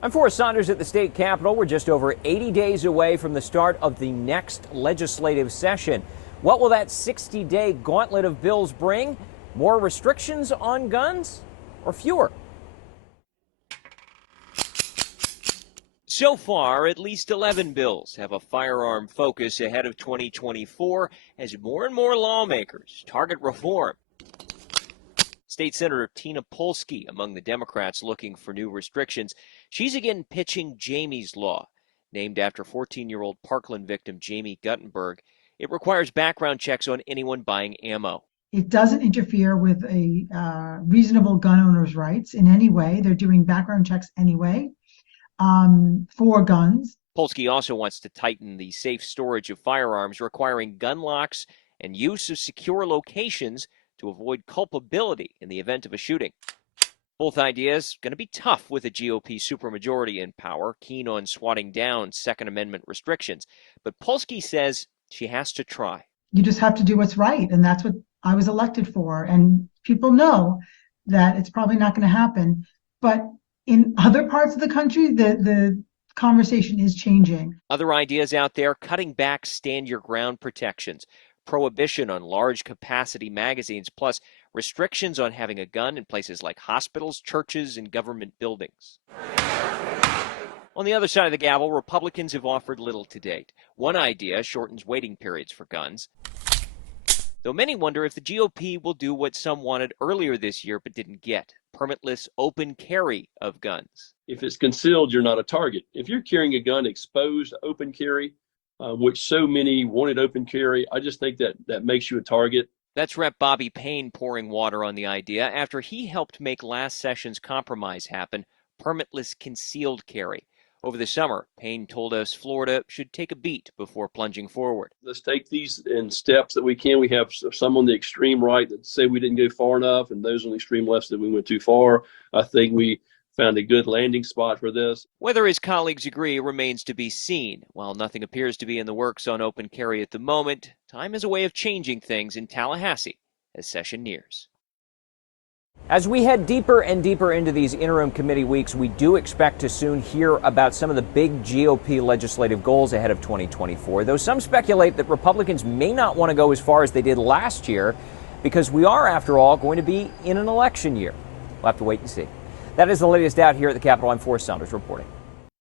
I'm Forrest Saunders at the state capitol. We're just over 80 days away from the start of the next legislative session. What will that 60-day gauntlet of bills bring? More restrictions on guns or fewer? So far, at least 11 bills have a firearm focus ahead of 2024 as more and more lawmakers target reform. State Senator Tina Polsky among the Democrats looking for new restrictions. She's again pitching Jamie's Law, named after 14-year-old Parkland victim Jamie Guttenberg. It requires background checks on anyone buying ammo. It doesn't interfere with a reasonable gun owner's rights in any way. They're doing background checks anyway for guns. Polsky also wants to tighten the safe storage of firearms, requiring gun locks and use of secure locations to avoid culpability in the event of a shooting. Both ideas going to be tough with a GOP supermajority in power, keen on swatting down Second Amendment restrictions. But Polsky says she has to try. You just have to do what's right, and that's what I was elected for. And people know that it's probably not going to happen. But in other parts of the country, the conversation is changing. Other ideas out there: cutting back stand-your-ground protections, prohibition on large capacity magazines, plus restrictions on having a gun in places like hospitals, churches, and government buildings. On the other side of the gavel, Republicans have offered little to date. One idea shortens waiting periods for guns, though many wonder if the GOP will do what some wanted earlier this year but didn't get: permitless open carry of guns. If it's concealed, you're not a target. If you're carrying a gun exposed, open carry, which so many wanted open carry, I just think that makes you a target. That's Rep. Bobby Payne pouring water on the idea after he helped make last session's compromise happen: permitless concealed carry. Over the summer, Payne told us Florida should take a beat before plunging forward. Let's take these in steps that we can. We have some on the extreme right that say we didn't go far enough, and those on the extreme left that we went too far. I think we found a good landing spot for this. Whether his colleagues agree remains to be seen. While nothing appears to be in the works on open carry at the moment, time is a way of changing things in Tallahassee as session nears. As we head deeper and deeper into these interim committee weeks, we do expect to soon hear about some of the big GOP legislative goals ahead of 2024, though some speculate that Republicans may not want to go as far as they did last year because we are, after all, going to be in an election year. We'll have to wait and see. That is the latest out here at the Capitol. I'm Forrest Saunders reporting.